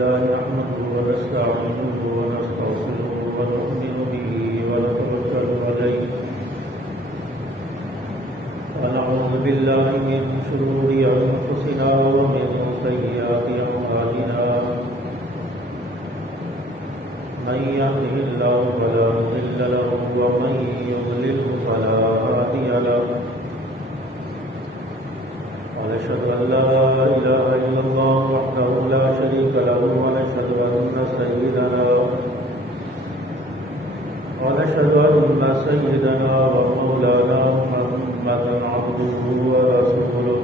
لله نحمده ونستعينه ونستغفره ونؤمن به ونتوكل عليه ونعوذ بالله من شرور أنفسنا ومن سيئات أعمالنا من يهده الله فلا مضل له ومن يضلله فلا هادي له ونشهد أن لا إله إلا الله وحده لا شريك له ونشهد أن سيدنا ومولانا محمدا عبده ورسوله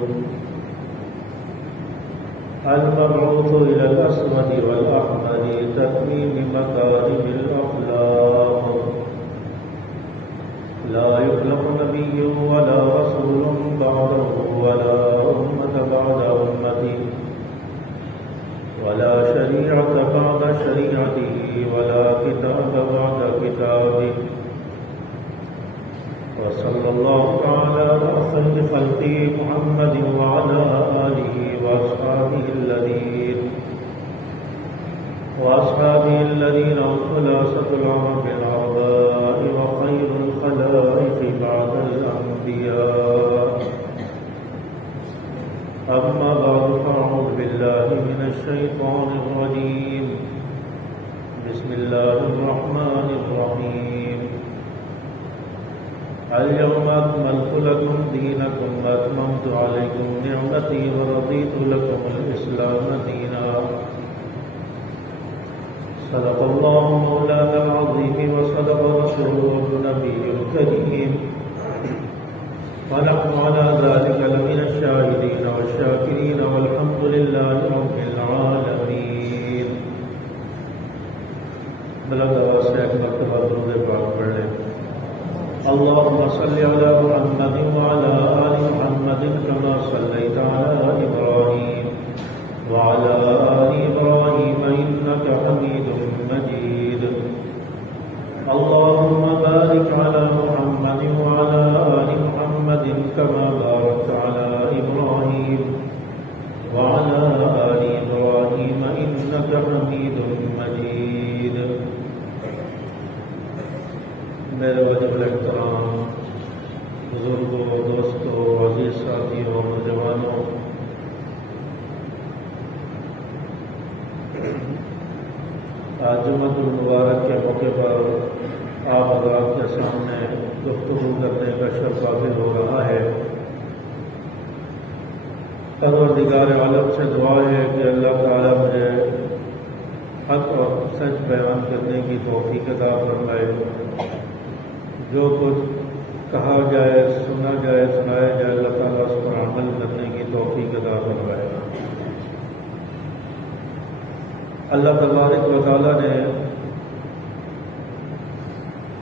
المبعوث إلى الأسود والأحمر تتميم مكارم الأخلاق لا يخلق نبي ولا رسول بعده ولا أمة بعد أمته ولا شريعة بعد شريعته ولا كتاب بعد كتابه وصلى الله تعالى على خير خلقه محمد وعلى آله وأصحابه الذين هم خلاصة العرب العرباء وخير الخلائق بعد الأنبياء أما بعد فأعوذ بالله من الشيطان الرجيم بسم الله الرحمن الرحيم اليوم أكملت لكم دينكم وأتممت عليكم نعمتي ورضيت لكم الإسلام دينا صدق الله مولانا العظيم وصدق رسوله النبي الكريم ونحن على ذلك لمن الشاهدين والشاكرين والحمد لله رب العالمين. بلغ واسع مرتبہ درود پاک پڑھ لیں. اللهم صل على محمد وعلى آل محمد كما صليت على إبراهيم وعلى آل إبراهيم إنك حميد مجيد. اللهم بارك على محمد وعلى آل محمد كما باركت على إبراهيم وعلى آل إبراهيم إنك حميد مجيد. میرے واجب الاحترام بزرگوں، دوستوں، عزیز ساتھیوں، نوجوانوں، آج جمعہ المبارک کے موقع پر آپ حضرات کے سامنے گفتگو کرنے کا شرف حاصل ہو رہا ہے. پروردگار عالم سے دعا ہے کہ اللہ تعالیٰ مجھے حق اور سچ بیان کرنے کی توفیق عطا فرمائے. جو کچھ کہا جائے، سنا جائے، سنایا جائے، اللہ تعالیٰ اس پر عمل کرنے کی توفیق عطا فرمائے. اللہ تبارک و تعالیٰ نے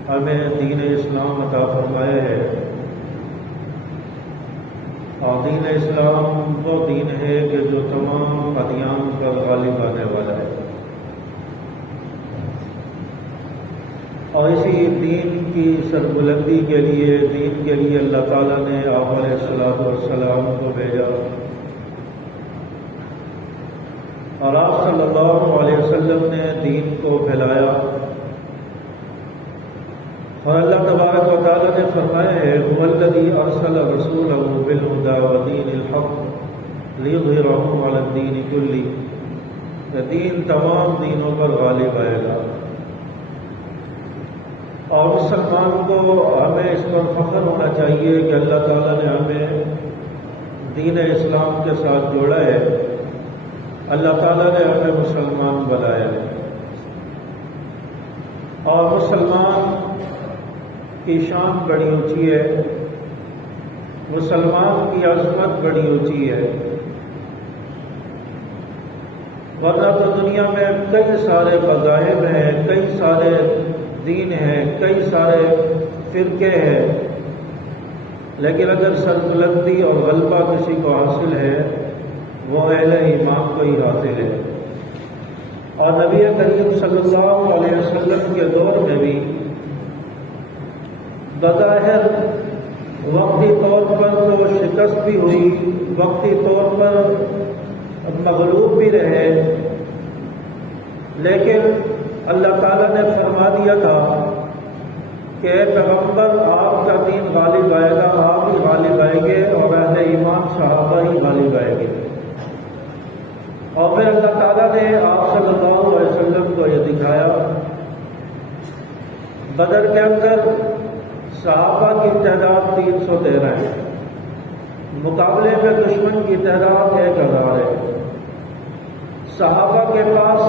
ہمیں دین اسلام عطا فرمایا ہے، اور دین اسلام وہ دین ہے کہ جو تمام ادیان پر غالب آنے والا ہے. اور اسی دین کی سربلندی کے لیے، دین کے لیے اللہ تعالیٰ نے آپ علیہ السلام کو بھیجا، اور آپ صلی اللہ علیہ وسلم نے دین کو پھیلایا. اور اللہ تبارک و تعالیٰ نے فرمایا ہے هو الذی ارسل رسولہ بالہدی ودین الحق لیظہرہ علی الدین کلہ. دین تمام دینوں پر غالب آئے گا، اور مسلمان کو ہمیں اس پر فخر ہونا چاہیے کہ اللہ تعالیٰ نے ہمیں دین اسلام کے ساتھ جوڑا ہے. اللہ تعالیٰ نے ہمیں مسلمان بنایا ہے، اور مسلمان کی شان بڑی اونچی ہے، مسلمان کی عظمت بڑی اونچی ہے. ورنہ تو دنیا میں کئی سارے مذاہب ہیں، کئی سارے دین ہیں، کئی سارے فرقے ہیں، لیکن اگر سربلندی اور غلبہ کسی کو حاصل ہے وہ اہل ایمان کو ہی حاصل ہے. اور نبی کریم صلی اللہ علیہ وسلم کے دور میں بھی بظاہر وقتی طور پر تو شکست بھی ہوئی، وقتی طور پر مغلوب بھی رہے، لیکن اللہ تعالیٰ نے فرما دیا تھا کہ اے پیغمبر آپ کا دین غالب آئے گا، آپ ہی غالب آئیں گے اور اہل ایمان صحابہ ہی غالب آئیں گے۔ اور پھر اللہ تعالیٰ نے آپ صلی اللہ علیہ وسلم کو یہ دکھایا، بدر کے اندر صحابہ کی تعداد 313 ہے، مقابلے میں دشمن کی تعداد 1000 ہے۔ صحابہ کے پاس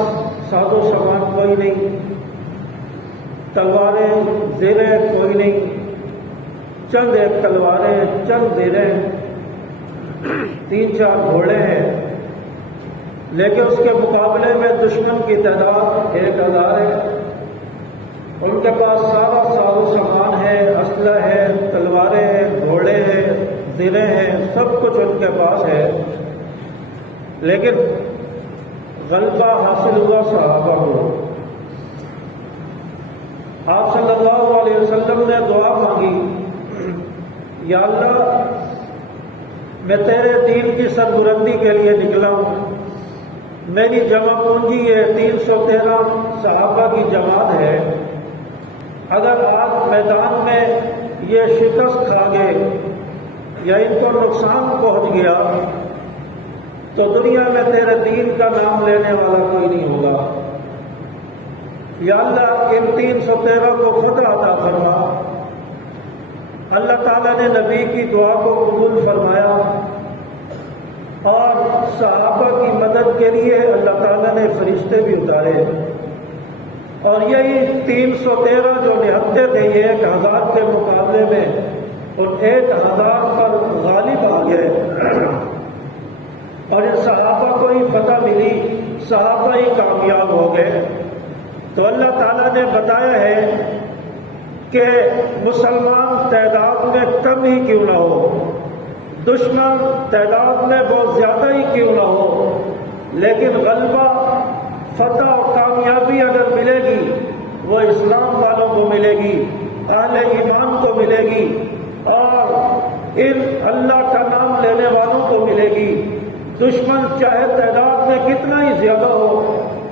ساز و سامان کوئی نہیں، تلواریں زیریں کوئی نہیں، چند ایک تلواریں، چند زیریں، 3-4 گھوڑے ہیں، لیکن اس کے مقابلے میں دشمن کی تعداد 1000 ہے۔ ان کے پاس سارا ساز و سامان ہے، اسلحہ ہے، تلواریں ہیں، گھوڑے ہیں، زیریں ہیں، سب کچھ ان کے پاس ہے، لیکن غلبہ حاصل ہوا صحابہ کو۔ آپ صلی اللہ علیہ وسلم نے دعا مانگی، یا اللہ میں تیرے دین کی سربلندی کے لیے نکلا ہوں، میری جمع پونجی ہے 313 صحابہ کی جماعت ہے، اگر آج میدان میں یہ شکست کھا گئے یا ان کو نقصان پہنچ گیا تو دنیا میں تیرے دین کا نام لینے والا کوئی نہیں ہوگا، یا اللہ ان 313 کو فتح عطا فرما۔ اللہ تعالیٰ نے نبی کی دعا کو قبول فرمایا اور صحابہ کی مدد کے لیے اللہ تعالیٰ نے فرشتے بھی اتارے، اور یہی 313 جو نہتے تھے یہ 1000 کے مقابلے میں ان 1000 پر غالب آ گئے اور ان صحابہ کو ہی فتح ملی، صحابہ ہی کامیاب ہو گئے۔ تو اللہ تعالیٰ نے بتایا ہے کہ مسلمان تعداد میں کم ہی کیوں نہ ہو، دشمن تعداد میں بہت زیادہ ہی کیوں نہ ہو، لیکن غلبہ، فتح اور کامیابی اگر ملے گی وہ اسلام والوں کو ملے گی، اہل ایمان کو ملے گی، اور ان اللہ کا نام لینے والوں کو ملے گی۔ دشمن چاہے تعداد میں کتنا ہی زیادہ ہو،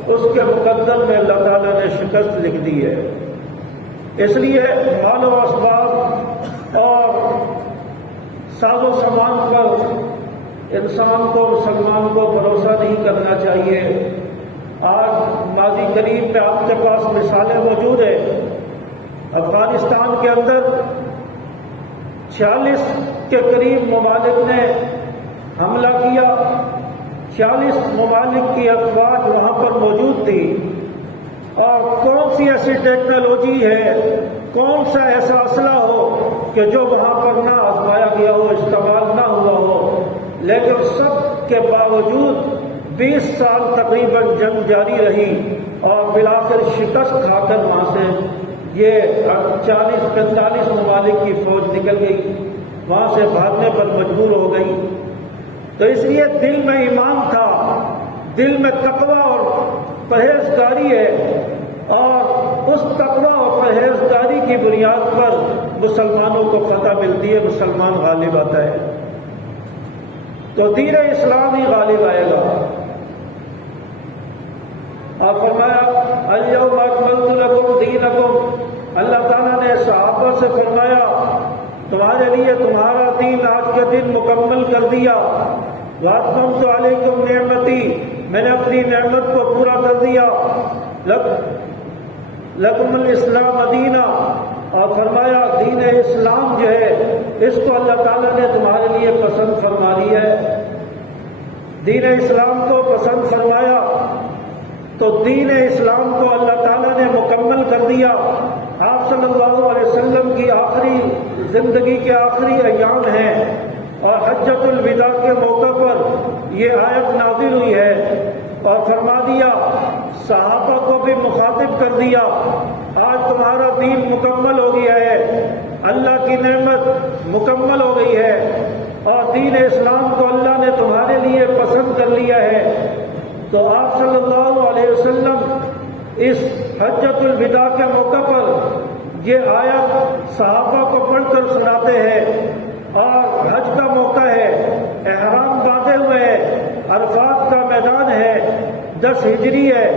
اس کے مقدر میں اللہ تعالیٰ نے شکست لکھ دی ہے۔ اس لیے مال و اسباب اور ساز و سامان پر انسان کو، مسلمان کو بھروسہ نہیں کرنا چاہیے۔ آج ماضی قریب میں آپ کے پاس مثالیں موجود ہیں، افغانستان کے اندر 46 کے قریب ممالک نے حملہ کیا، 46 ممالک کی افواج وہاں پر موجود تھی، اور کون سی ایسی ٹیکنالوجی ہے، کون سا ایسا اسلحہ ہو کہ جو وہاں پر نہ آزمایا گیا ہو، استعمال نہ ہوا ہو، لیکن سب کے باوجود 20 سال تقریباً جنگ جاری رہی اور بالآخر شکست کھا کر وہاں سے یہ 40-45 ممالک کی فوج نکل گئی، وہاں سے بھاگنے پر مجبور ہو گئی۔ تو اس لیے دل میں ایمان تھا، دل میں تقوی اور پرہیزگاری ہے، اور اس تقوی اور پرہیزگاری کی بنیاد پر مسلمانوں کو فتح ملتی ہے، مسلمان غالب آتا ہے۔ تو دین اسلام ہی غالب آئے گا۔ آپ فرمایا الیوم اکملت لکم دینکم، اللہ تعالیٰ نے صحابہ سے فرمایا تمہارے لیے تمہارا دین آج کے دن مکمل کر دیا، واتممت علیکم نعمتی، میں نے اپنی نعمت کو پورا کر دیا، لکم الاسلام دینہ، اور فرمایا دین اسلام جو ہے اس کو اللہ تعالیٰ نے تمہارے لیے پسند فرما لیا ہے۔ دین اسلام کو پسند فرمایا تو دین اسلام کو اللہ تعالیٰ نے مکمل کر دیا۔ آپ صلی اللہ علیہ وسلم کی آخری زندگی کے آخری ایام ہیں اور حجۃ الوداع کے موقع پر یہ آیت نازل ہوئی ہے، اور فرما دیا، صحابہ کو بھی مخاطب کر دیا، آج تمہارا دین مکمل ہو گیا ہے، اللہ کی نعمت مکمل ہو گئی ہے، اور دین اسلام کو اللہ نے تمہارے لیے پسند کر لیا ہے۔ تو آپ صلی اللہ علیہ وسلم اس حجۃ الوداع کے موقع پر یہ آیت صحابہ کو پڑھ کر سناتے ہیں، اور حج کا موقع ہے، احرام باندھے ہوئے ہیں، عرفات کا میدان ہے، 10 ہجری ہے،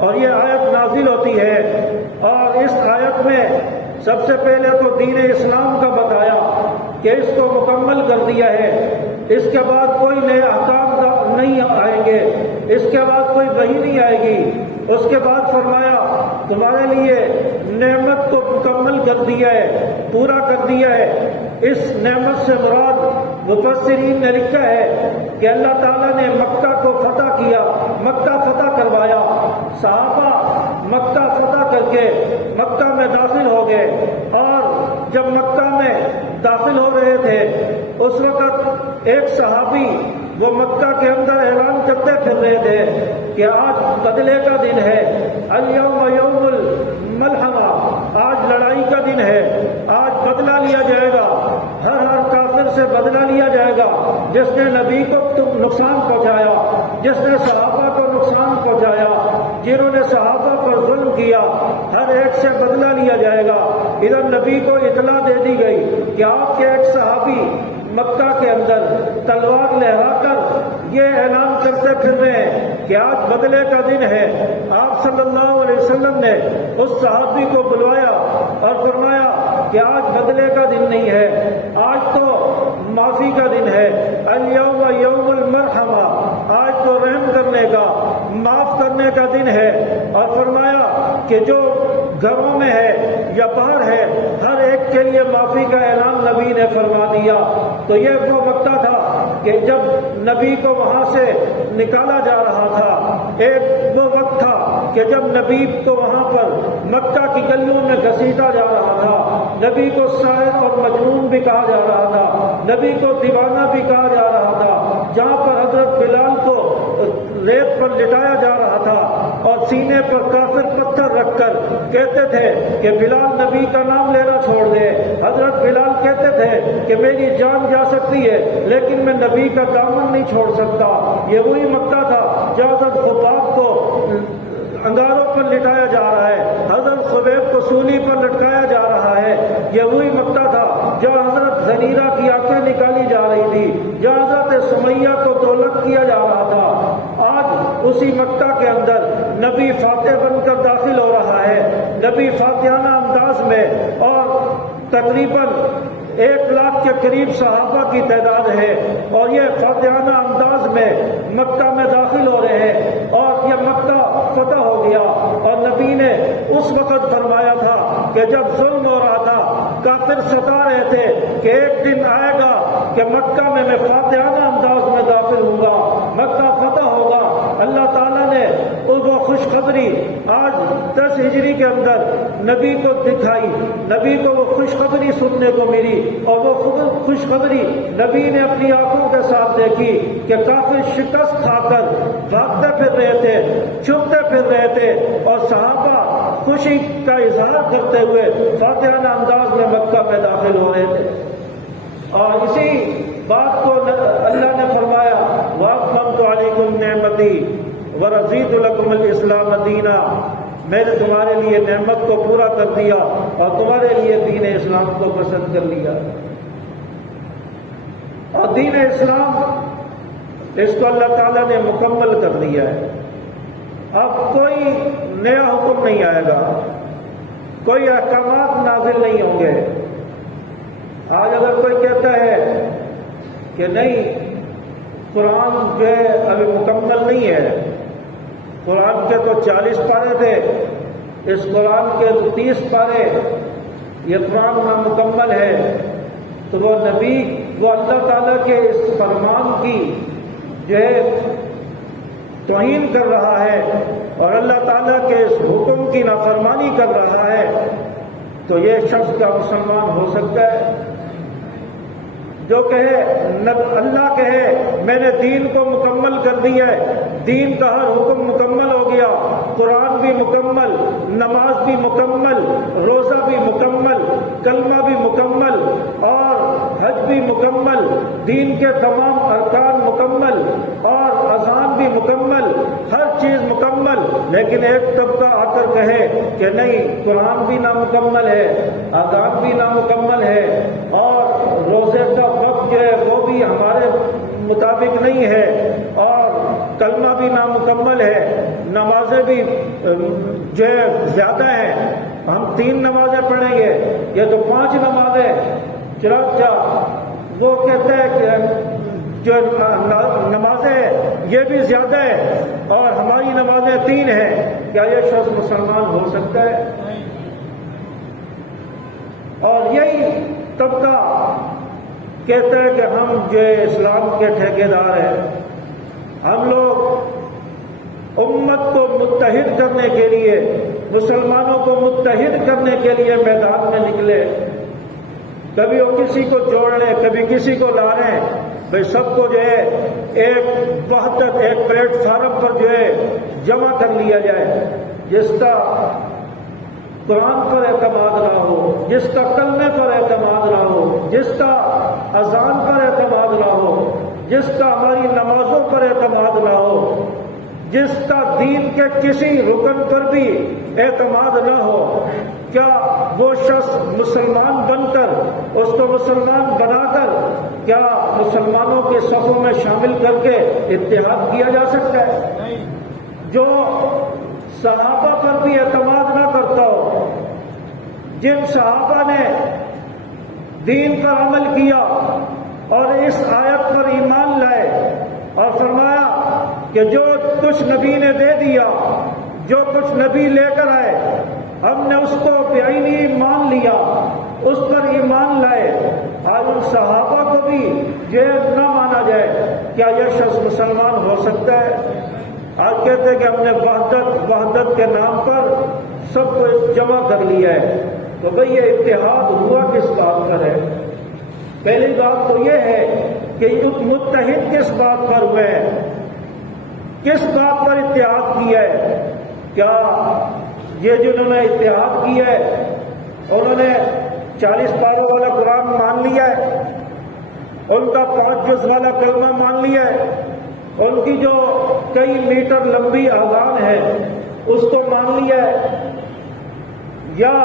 اور یہ آیت نازل ہوتی ہے، اور اس آیت میں سب سے پہلے تو دین اسلام کا بتایا کہ اس کو مکمل کر دیا ہے، اس کے بعد کوئی نئے احکام نہیں آئیں گے، اس کے بعد کوئی وحی نہیں آئے گی۔ اس کے بعد فرمایا تمہارے لیے نعمت کو مکمل کر دیا ہے، پورا کر دیا ہے۔ اس نعمت سے مراد مفسرین نے لکھا ہے کہ اللہ تعالیٰ نے مکہ کو فتح کیا، مکہ فتح کروایا، صحابہ مکہ فتح کر کے مکہ میں داخل ہو گئے، اور جب مکہ میں داخل ہو رہے تھے اس وقت ایک صحابی وہ مکہ کے اندر اعلان کرتے پھر رہے تھے کہ آج بدلے کا دن ہے، الیوم یوم الملحمہ، آج لڑائی کا دن ہے، آج بدلہ لیا جائے گا، ہر کافر سے بدلہ لیا جائے گا جس نے نبی کو نقصان پہنچایا، جس نے صحابہ کو نقصان پہنچایا، جنہوں نے صحابہ پر ظلم کیا، ہر ایک سے بدلہ لیا جائے گا۔ ادھر نبی کو اطلاع دے دی گئی کہ آپ کے ایک صحابی مکہ کے اندر تلوار لہرا کر یہ اعلان کرتے پھر رہے ہیں کہ آج بدلے کا دن ہے۔ آپ صلی اللہ علیہ وسلم نے اس صحابی کو بلوایا اور فرمایا کہ آج بدلے کا دن نہیں ہے، آج تو معافی کا دن ہے، الیوم یوم المرحمہ، آج تو رحم کرنے کا، معاف کرنے کا دن ہے۔ اور فرمایا کہ جو گھروں میں ہے یا باہر ہے ہر ایک کے لیے معافی کا اعلان نبی نے فرما دیا۔ تو یہ وہ وقت تھا کہ جب نبی کو وہاں سے نکالا جا رہا تھا، ایک وہ وقت تھا کہ جب نبی کو وہاں پر مکہ کی گلیوں میں گھسیٹا جا رہا تھا، نبی کو شاعر اور مجنون بھی کہا جا رہا تھا، نبی کو دیوانہ بھی کہا جا رہا تھا، جہاں پر حضرت بلال کو ریت پر لٹایا جا رہا تھا اور سینے پر کافر پتھر رکھ کر کہتے تھے کہ بلال نبی کا نام لینا چھوڑ دے۔ حضرت بلال کہتے تھے کہ میری جان جا سکتی ہے لیکن میں نبی کا دامن نہیں چھوڑ سکتا۔ یہ وہی مکہ تھا جہاں حضرت خباب کو انگاروں پر لٹایا جا رہا ہے، حضرت خبیب کو سولی پر لٹکایا جا رہا ہے۔ یہ وہی مکہ تھا جہاں حضرت زنیرہ کی آنکھیں نکالی جا رہی تھی، جہاں حضرت سمیہ کو دولت کیا جا رہا تھا۔ آج اسی مکہ کے اندر نبی فاتح بن کر داخل ہو رہا ہے، نبی فاتحانہ انداز میں، اور تقریباً 1 لاکھ کے قریب صحابہ کی تعداد ہے، اور یہ فاتحانہ انداز میں مکہ میں داخل ہو رہے ہیں، اور یہ مکہ فتح ہو گیا۔ اور نبی نے اس وقت فرمایا تھا کہ جب ظلم ہو رہا تھا، کافر ستا رہے تھے کہ ایک دن آئے گا کہ مکہ میں فاتحانہ انداز میں داخل ہوں گا، مکہ فتح ہوگا۔ اللہ تعالیٰ نے وہ خوشخبری آج 10 ہجری کے اندر نبی کو دکھائی، نبی کو وہ خوشخبری سننے کو ملی، اور وہ خوشخبری نبی نے اپنی آنکھوں کے ساتھ دیکھی کہ کافر شکست کھا کر بھاگتے پھر رہے تھے، چھپتے پھر رہے تھے، اور صحابہ خوشی کا اظہار کرتے ہوئے فاتحانہ انداز میں مکہ میں داخل ہو رہے تھے۔ اور اسی بات کو اللہ نے فرمایا وَأَتْمَمْتُ عَلَيْكُمْ نِعْمَتِي وَرَضِيتُ لَكُمُ الْإِسْلَامَ دِينًا، میں نے تمہارے لیے نعمت کو پورا کر دیا اور تمہارے لیے دین اسلام کو پسند کر لیا۔ اور دین اسلام اس کو اللہ تعالیٰ نے مکمل کر دیا ہے۔ اب کوئی نیا حکم نہیں آئے گا، کوئی احکامات نازل نہیں ہوں گے۔ آج اگر کوئی کہتا ہے کہ نہیں قرآن جو ہے ابھی مکمل نہیں ہے، قرآن کے تو 40 پارے تھے، اس قرآن کے 30 پارے، یہ قرآن نامکمل ہے، تو وہ نبی وہ اللہ تعالیٰ کے اس فرمان کی جو ہے توہین کر رہا ہے اور اللہ تعالیٰ کے اس حکم کی نافرمانی کر رہا ہے، تو یہ شخص کا مسلمان ہو سکتا ہے؟ جو کہے اللہ کہے میں نے دین کو مکمل کر دیا ہے، دین کا ہر حکم مکمل ہو گیا، قرآن بھی مکمل، نماز بھی مکمل، روزہ بھی مکمل، کلمہ بھی مکمل، اور حج بھی مکمل، دین کے تمام ارکان مکمل، اور اذان بھی مکمل، ہر چیز مکمل، لیکن ایک طبقہ آ کر کہے کہ نہیں قرآن بھی نامکمل ہے، اذان بھی نامکمل ہے، اور روزے کا وقت جو ہے وہ بھی ہمارے مطابق نہیں ہے، اور کلمہ بھی نامکمل ہے، نمازیں بھی جو ہے زیادہ ہیں، ہم 3 نمازیں پڑھیں گے، یہ تو 5 نمازیں، چنانچہ وہ کہتا ہے کہ جو نمازیں یہ بھی زیادہ ہے اور ہماری نمازیں 3 ہیں، کیا یہ شخص مسلمان ہو سکتا ہے؟ اور یہی طبقہ کہتا ہے کہ ہم جو اسلام کے ٹھیکیدار ہیں، ہم لوگ امت کو متحد کرنے کے لیے، مسلمانوں کو متحد کرنے کے لیے میدان میں نکلے، کبھی وہ کسی کو جوڑ لیں، کبھی کسی کو لا رہے ہیں، بھئی سب کو جو ہے ایک وحدت، ایک پلیٹ فارم پر جو ہے جمع کر لیا جائے، جس کا قرآن پر اعتماد نہ ہو، جس کا کلمے پر اعتماد نہ ہو، جس کا اذان پر اعتماد نہ ہو، جس کا ہماری نمازوں پر اعتماد نہ ہو، جس کا دین کے کسی رکن پر بھی اعتماد نہ ہو، کیا وہ شخص مسلمان بن کر، اس کو مسلمان بنا کر، کیا مسلمانوں کے صفوں میں شامل کر کے اتحاد کیا جا سکتا ہے؟ جو صحابہ پر بھی اعتماد نہ کرتا ہو، جن صحابہ نے دین پر عمل کیا اور اس آیت پر ایمان لائے اور فرمایا کہ جو کچھ نبی نے دے دیا، جو کچھ نبی لے کر آئے، ہم نے اس کو بعینی مان لیا، اس پر ایمان لائے، آج ان صحابہ کو بھی یہ نہ مانا جائے، کیا یہ شخص مسلمان ہو سکتا ہے؟ آج کہتے ہیں کہ ہم نے وحدت کے نام پر سب کو جمع کر لیا ہے، تو بھئی یہ اتحاد ہوا کس بات پر ہے؟ پہلی بات تو یہ ہے کہ متحد کس بات پر ہوئے ہیں، کس بات پر اتحاد کیا ہے؟ کیا یہ جنہوں نے اتحاد کیا ہے انہوں نے 40 پاروں والا قرآن مان لیا ہے، ان کا 5 جز والا کلمہ مان لیا ہے، ان کی جو کئی میٹر لمبی اذان ہے اس کو مان لیا ہے، یا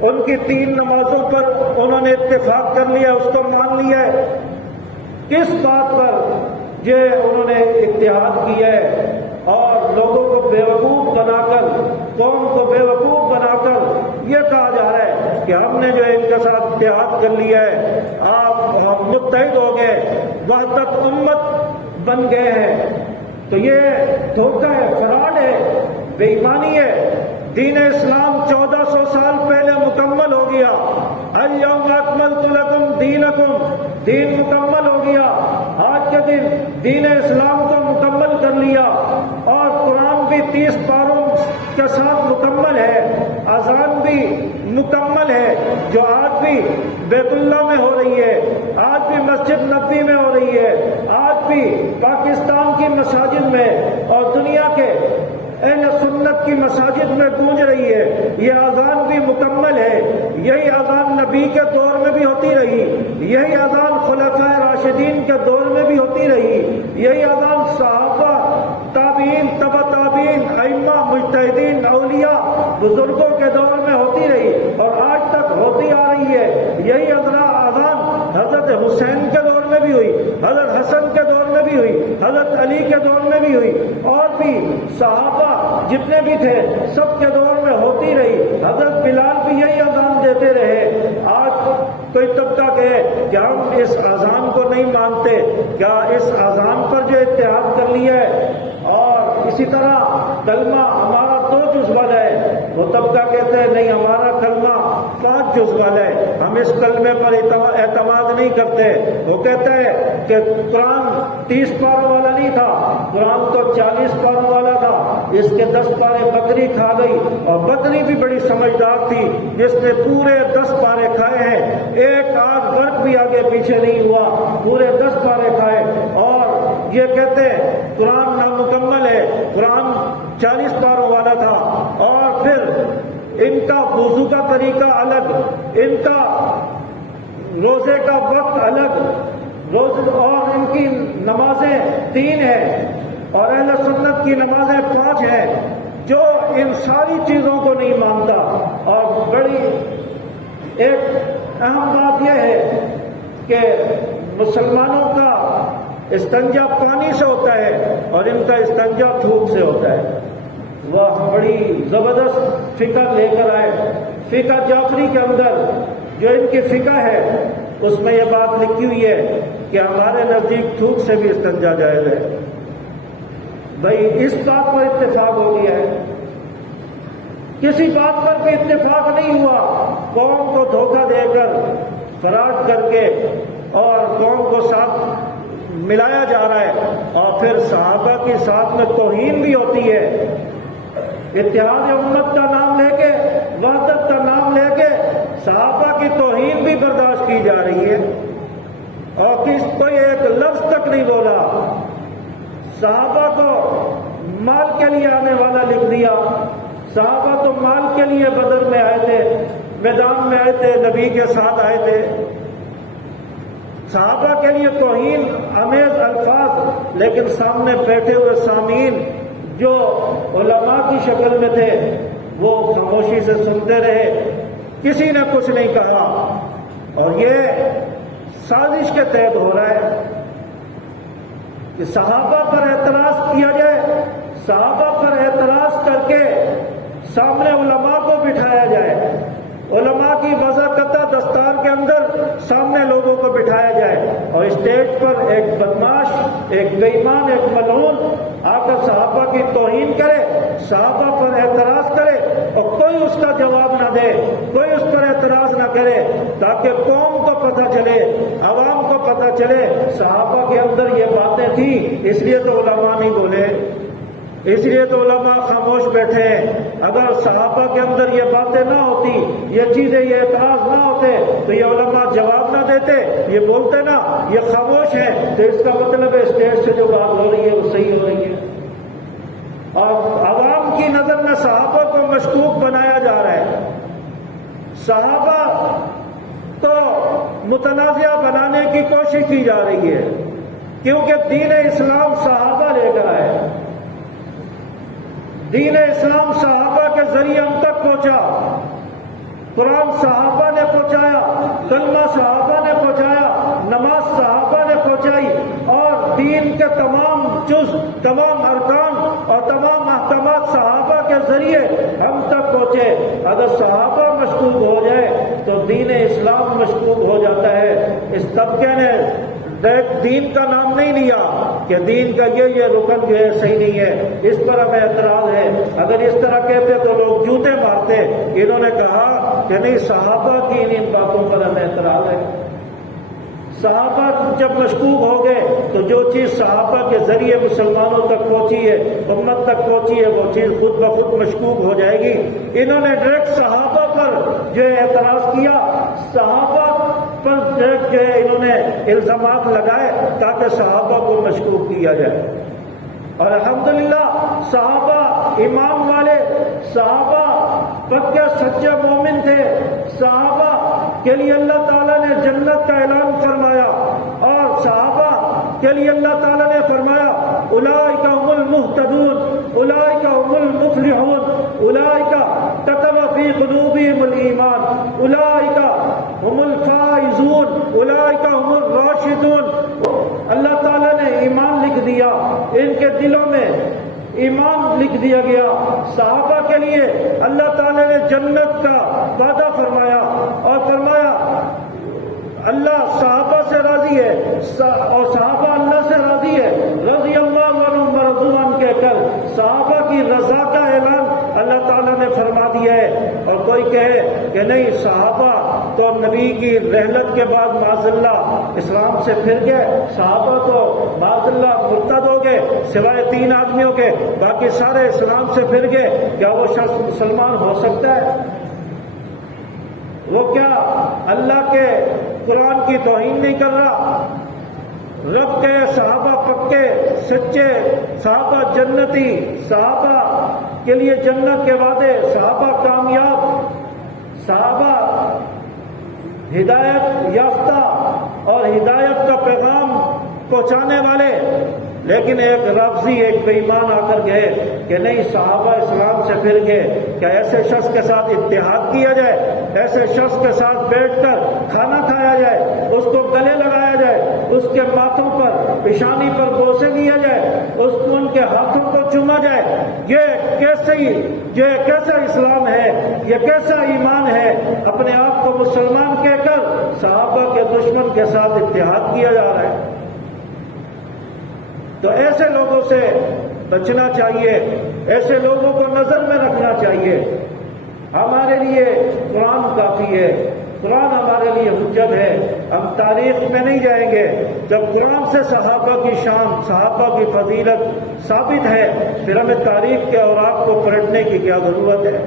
ان کی 3 نمازوں پر انہوں نے اتفاق کر لیا، اس کو مان لیا ہے؟ کس بات پر یہ انہوں نے اتحاد کیا ہے اور لوگوں کو بیوقوف بنا کر، قوم کو بیوقوف بنا کر یہ کہا جا رہا ہے کہ ہم نے جو ان کے ساتھ اتحاد کر لیا ہے، آپ متحد ہو گئے، وحدت امت بن گئے ہیں؟ تو یہ دھوکہ ہے، فراڈ ہے، بے ایمانی ہے۔ دین اسلام 1400 سال پہلے مکمل ہو گیا، الیوم اکملت لکم دینکم، دین مکمل ہو گیا، آج کے دن دین اسلام کو مکمل کر لیا، اور قرآن بھی 30 پاروں کے ساتھ مکمل ہے، اذان بھی مکمل ہے، جو آج بھی بیت اللہ میں ہو رہی ہے، آج بھی مسجد نبوی میں ہو رہی ہے، آج بھی پاکستان کی مساجد میں اور دنیا کے اہل سنت کی مساجد میں گونج رہی ہے، یہ اذان بھی مکمل ہے۔ یہی اذان نبی کے دور میں بھی ہوتی رہی، یہی اذان خلفائے راشدین کے دور میں بھی ہوتی رہی، یہی اذان صحابہ، تابعین، تبع تابعین، ائمہ، مجتہدین، اولیاء، بزرگوں کے دور میں ہوتی رہی اور آج تک ہوتی آ رہی ہے۔ یہی اذان حضرت حسین کے دور میں بھی ہوئی، حضرت حسن کے دور میں بھی ہوئی، حضرت علی کے دور میں بھی ہوئی، اور بھی صحابہ جتنے بھی تھے سب کے دور میں ہوتی رہی۔ حضرت بلال بھی یہی اذان دیتے رہے۔ آج کوئی طبقہ کہے کہ ہم اس اذان کو نہیں مانتے، کیا اس اذان پر جو اتحاد کر لیا ہے؟ اور اسی طرح کلمہ ہمارا 2 جز والا ہے، وہ طبقہ کہتے ہیں نہیں، ہمارا کلمہ 5 جز والا ہے، ہم اس کلمے پر اعتماد نہیں کرتے۔ وہ کہتا ہے کہ قرآن 30 پاروں والا نہیں تھا، قرآن تو 40 پاروں والا تھا، اس کے 10 پارے بکری کھا گئی، اور بکری بھی بڑی سمجھدار تھی جس نے پورے 10 پارے کھائے ہیں، ایک آدھ فرق بھی آگے پیچھے نہیں ہوا، پورے 10 پارے کھائے۔ اور یہ کہتے ہیں قرآن نامکمل ہے، قرآن 40 پاروں والا تھا، اور پھر ان کا وضو کا طریقہ الگ، ان کا روزے کا وقت الگ، اور ان کی نمازیں 3 ہیں اور اہل سنت کی نمازیں 5 ہیں۔ جو ان ساری چیزوں کو نہیں مانتا، اور بڑی ایک اہم بات یہ ہے کہ مسلمانوں کا استنجا پانی سے ہوتا ہے اور ان کا استنجا تھوک سے ہوتا ہے۔ وہ بڑی زبردست فقہ لے کر آئے. فقہ جعفری کے اندر جو ان کی فقہ ہے اس میں یہ بات لکھی ہوئی ہے کہ ہمارے نزدیک تھوک سے بھی استنجا جائز ہے. بھائی اس بات پر اتفاق ہو گیا ہے. کسی بات پر بھی اتفاق نہیں ہوا. قوم کو دھوکہ دے کر، فراڈ کر کے اور قوم کو ساتھ ملایا جا رہا ہے، اور پھر صحابہ کے ساتھ میں توہین بھی ہوتی ہے. اتحاد امت کا نام لے کے، وحدت کا نام لے کے صحابہ کی توہین بھی برداشت کی جا رہی ہے، اور کوئی ایک لفظ تک نہیں بولا. صحابہ کو مال کے لیے آنے والا لکھ دیا. صحابہ تو مال کے لیے بدر میں آئے تھے، میدان میں آئے تھے، نبی کے ساتھ آئے تھے. صحابہ کے لیے توہین آمیز الفاظ، لیکن سامنے بیٹھے ہوئے سامعین جو علماء کی شکل میں تھے وہ خاموشی سے سنتے رہے، کسی نے کچھ نہیں کہا. اور یہ سازش کے تحت ہو رہا ہے کہ صحابہ پر اعتراض کیا جائے، صحابہ پر اعتراض کر کے سامنے علماء کو بٹھایا جائے، علماء کی وضاقتہ دستار کے اندر سامنے لوگوں کو بٹھایا جائے، اور اسٹیج پر ایک بدماش، ایک بے ایمان، ایک ملعون آ کر صحابہ کی توہین کرے، صحابہ پر اعتراض کرے، اور کوئی اس کا جواب نہ دے، کوئی اس پر اعتراض نہ کرے، تاکہ قوم کو پتہ چلے، عوام کو پتہ چلے صحابہ کے اندر یہ باتیں تھیں. اس لیے تو علماء نہیں بولے، اس لیے تو علماء خاموش بیٹھے ہیں. اگر صحابہ کے اندر یہ باتیں نہ ہوتی، یہ چیزیں، یہ اعتراض نہ ہوتے، تو یہ علماء جواب نہ دیتے، یہ بولتے نا، یہ خاموش ہے، تو اس کا مطلب ہے اسٹیج سے جو بات ہو رہی ہے وہ صحیح ہو رہی ہے. اور عوام کی نظر میں صحابہ کو مشکوک بنایا جا رہا ہے. صحابہ کو متنازع بنانے کی کوشش کی جا رہی ہے، کیونکہ دین اسلام صحابہ لے کر آئے. دین اسلام صحابہ کے ذریعے ہم تک پہنچا. قرآن صحابہ نے پہنچایا، کلمہ صحابہ نے پہنچایا، نماز صحابہ نے پہنچائی، اور دین کے تمام جز، تمام ارکان اور تمام احکامات صحابہ کے ذریعے ہم تک پہنچے. اگر صحابہ مشکوک ہو جائے تو دین اسلام مشکوک ہو جاتا ہے. اس طبقے نے دین کا نام نہیں لیا کہ دین کا یہ رکن جو ہے صحیح نہیں ہے، اس پر ہمیں اعتراض ہے. اگر اس طرح کہتے تو لوگ جوتے مارتے. انہوں نے کہا کہ نہیں، صحابہ کی ان باتوں پر ہمیں اعتراض ہے. صحابہ جب مشکوک ہو گئے تو جو چیز صحابہ کے ذریعے مسلمانوں تک پہنچی ہے، امت تک پہنچی ہے، وہ چیز خود بخود مشکوک ہو جائے گی. انہوں نے ڈائریکٹ صحابہ پر جو ہے اعتراض کیا، صحابہ پر ڈائریکٹ جو ہے انہوں نے الزامات لگائے تاکہ صحابہ کو مشکوک کیا جائے. اور الحمدللہ صحابہ ایمان والے، صحابہ پکے سچے مومن تھے. صحابہ کے لیے اللہ تعالیٰ نے جنت کا اعلان فرمایا، اور صحابہ کے لیے اللہ تعالیٰ نے فرمایا اولئک هم المهتدون، اولئک هم المفلحون، اولئک كتب في قلوبهم الایمان، اولئک هم الفائزون، اولئک هم الراشدون. اللہ تعالیٰ نے ایمان لکھ دیا، ان کے دلوں میں ایمان لکھ دیا گیا. صحابہ کے لیے اللہ تعالیٰ نے جنت کا وعدہ فرمایا، اور فرمایا اللہ صحابہ سے راضی ہے، اور صحابہ اللہ سے راضی ہے. رضی اللہ عنہم ورضوا عنہ کہہ کر صحابہ کی رضا کا اعلان اللہ تعالیٰ نے فرما دیا ہے. اور کوئی کہے کہ نہیں، صحابہ تو نبی کی رحلت کے بعد معاذ اللہ اسلام سے پھر گئے، صحابہ تو معاذ اللہ مرتد ہو گئے سوائے 3 آدمیوں کے، باقی سارے اسلام سے پھر گئے، کیا وہ شخص مسلمان ہو سکتا ہے؟ وہ کیا اللہ کے قرآن کی توہین نہیں کر رہا؟ رب کے صحابہ پکے سچے، صحابہ جنتی، صحابہ کے لیے جنت کے وعدے، صحابہ کامیاب، صحابہ ہدایت یافتہ اور ہدایت کا پیغام پہنچانے والے. لیکن ایک رافضی ایک بے ایمان آ کر گئے کہ نہیں صحابہ اسلام سے پھر گئے، کہ ایسے شخص کے ساتھ اتحاد کیا جائے، ایسے شخص کے ساتھ بیٹھ کر کھانا کھایا جائے، اس کو گلے لگایا جائے، اس کے ماتھوں پر پیشانی پر بوسے دیا جائے، اس کو ان کے ہاتھوں کو چوما جائے، یہ کیسا اسلام ہے، یہ کیسا ایمان ہے؟ اپنے آپ کو مسلمان کہہ کر صحابہ کے دشمن کے ساتھ اتحاد کیا جا رہا ہے۔ تو ایسے لوگوں سے بچنا چاہیے، ایسے لوگوں کو نظر میں رکھنا چاہیے۔ ہمارے لیے قرآن کافی ہے، قرآن ہمارے لیے حجت ہے، ہم تاریخ میں نہیں جائیں گے۔ جب قرآن سے صحابہ کی شان، صحابہ کی فضیلت ثابت ہے، پھر ہمیں تاریخ کے اوراق کو پلٹنے کی کیا ضرورت ہے؟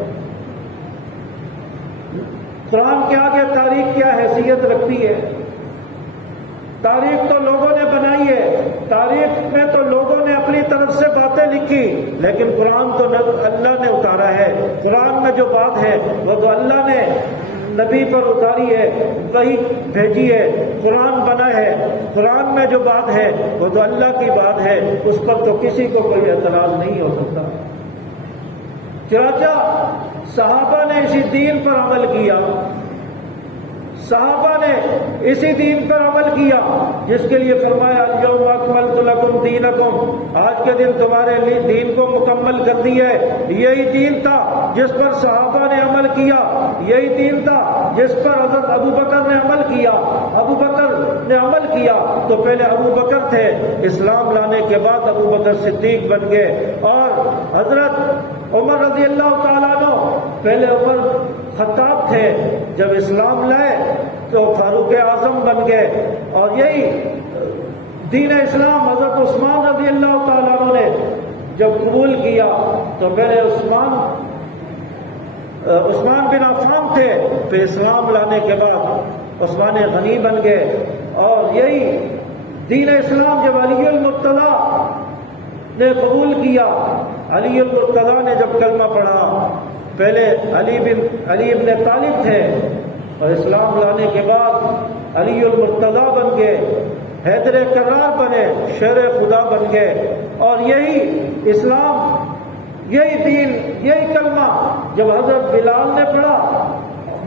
قرآن کے آگے تاریخ کیا حیثیت رکھتی ہے؟ تاریخ تو لوگوں نے بنائی ہے، تاریخ میں تو لوگوں نے اپنی طرف سے باتیں لکھی، لیکن قرآن تو اللہ نے اتارا ہے۔ قرآن میں جو بات ہے وہ تو اللہ نے نبی پر اتاری ہے، وہی بھیجی ہے، قرآن بنا ہے۔ قرآن میں جو بات ہے وہ تو اللہ کی بات ہے، اس پر تو کسی کو کوئی اعتراض نہیں ہو سکتا۔ چنانچہ صحابہ نے اسی دین پر عمل کیا، صحابہ نے اسی دین پر عمل کیا جس کے لیے فرمایا الیوم اکملت لکم دینکم، آج کے دن تمہارے لیے دین کو مکمل کر دیا ہے۔ یہی دین تھا جس پر صحابہ نے عمل کیا، یہی دین تھا جس پر حضرت ابو بکر نے عمل کیا۔ ابو بکر نے عمل کیا تو پہلے ابو بکر تھے، اسلام لانے کے بعد ابو بکر صدیق بن گئے، اور حضرت عمر رضی اللہ تعالیٰ عنہ پہلے عمر خطاب تھے، جب اسلام لائے تو فاروق اعظم بن گئے، اور یہی دین اسلام حضرت عثمان رضی اللہ تعالیٰ عنہ نے جب قبول کیا تو پہلے عثمان بن عفان تھے، پھر اسلام لانے کے بعد عثمان غنی بن گئے، اور یہی دین اسلام جب علی المرتضی نے قبول کیا، علی المرتضی نے جب کلمہ پڑھا، پہلے علی ابن طالب تھے، اور اسلام لانے کے بعد علی المرتضی بن گئے، حیدر کرار بنے، شیر خدا بن گئے، اور یہی اسلام، یہی دین، یہی کلمہ جب حضرت بلال نے پڑھا،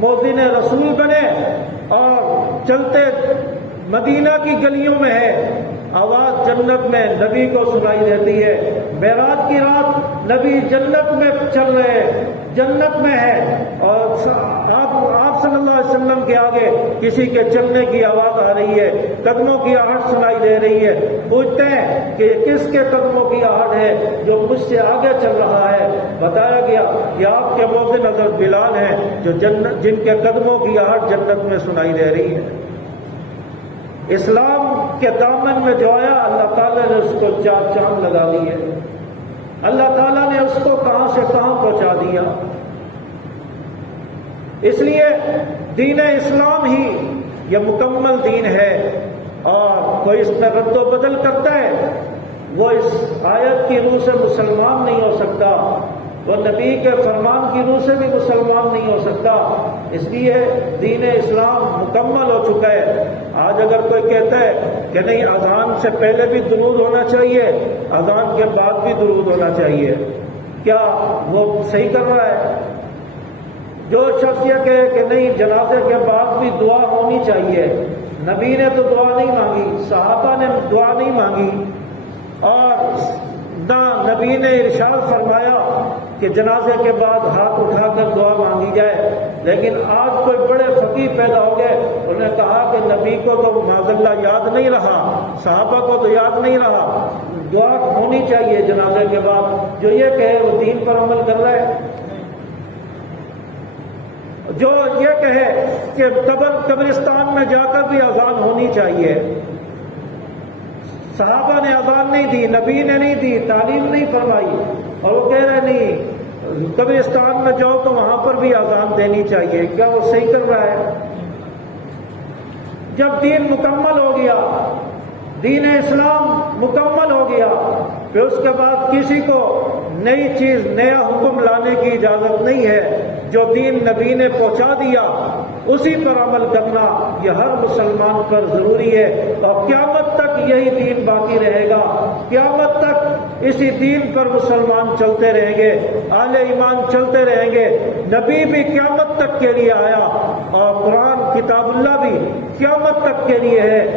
مؤذن رسول بنے، اور چلتے مدینہ کی گلیوں میں ہے، آواز جنت میں نبی کو سنائی دیتی ہے، معراج کی رات نبی جنت میں چل رہے ہیں، جنت میں ہے، اور آپ صلی اللہ علیہ وسلم کے آگے کسی کے چلنے کی آواز آ رہی ہے، قدموں کی آہٹ سنائی دے رہی ہے، پوچھتے ہیں کہ کس کے قدموں کی آہٹ ہے جو مجھ سے آگے چل رہا ہے؟ بتایا گیا کہ آپ کے مؤذن حضرت بلال ہیں جو جن کے قدموں کی آہٹ جنت میں سنائی دے رہی ہے۔ اسلام کے دامن میں جو آیا، اللہ تعالیٰ نے اس کو چار چاند لگا دیے، اللہ تعالیٰ نے اس کو کہاں سے کہاں پہنچا دیا۔ اس لیے دین اسلام ہی یہ مکمل دین ہے، اور کوئی اس میں رد و بدل کرتا ہے وہ اس آیت کی روح سے مسلمان نہیں ہو سکتا، وہ نبی کے فرمان کی روح سے بھی مسلمان نہیں ہو سکتا۔ اس لیے دین اسلام مکمل ہو چکا ہے۔ آج اگر کوئی کہتا ہے کہ نہیں اذان سے پہلے بھی درود ہونا چاہیے، اذان کے بعد بھی درود ہونا چاہیے، کیا وہ صحیح کر رہا ہے؟ جو شخص یہ کہے کہ نہیں جنازے کے بعد بھی دعا ہونی چاہیے، نبی نے تو دعا نہیں مانگی، صحابہ نے دعا نہیں مانگی، اور نہ نبی نے ارشاد فرمایا کہ جنازے کے بعد ہاتھ اٹھا کر دعا مانگی جائے، لیکن آج کوئی بڑے فقیر پیدا ہو گئے، انہوں نے کہا کہ نبی کو تو معاذ اللہ یاد نہیں رہا، صحابہ کو تو یاد نہیں رہا، دعا ہونی چاہیے جنازے کے بعد۔ جو یہ کہے وہ دین پر عمل کر رہا ہے۔ جو یہ کہے کہ قبرستان میں جا کر بھی اذان ہونی چاہیے، صحابہ نے اذان نہیں دی، نبی نے نہیں دی، تعلیم نہیں فرمائی، اور وہ کہہ رہے نہیں قبرستان میں جاؤ تو وہاں پر بھی اذان دینی چاہیے، کیا وہ صحیح کر رہا ہے؟ جب دین مکمل ہو گیا، دین اسلام مکمل ہو گیا، پھر اس کے بعد کسی کو نئی چیز، نیا حکم لانے کی اجازت نہیں ہے۔ جو دین نبی نے پہنچا دیا اسی پر عمل کرنا یہ ہر مسلمان پر ضروری ہے، اور قیامت تک تک یہی دین باقی رہے گا، قیامت تک اسی دین پر مسلمان چلتے رہیں گے، اہل ایمان چلتے رہیں گے۔ نبی بھی قیامت تک کے لیے آیا اور قرآن کتاب اللہ بھی قیامت تک کے لیے ہے۔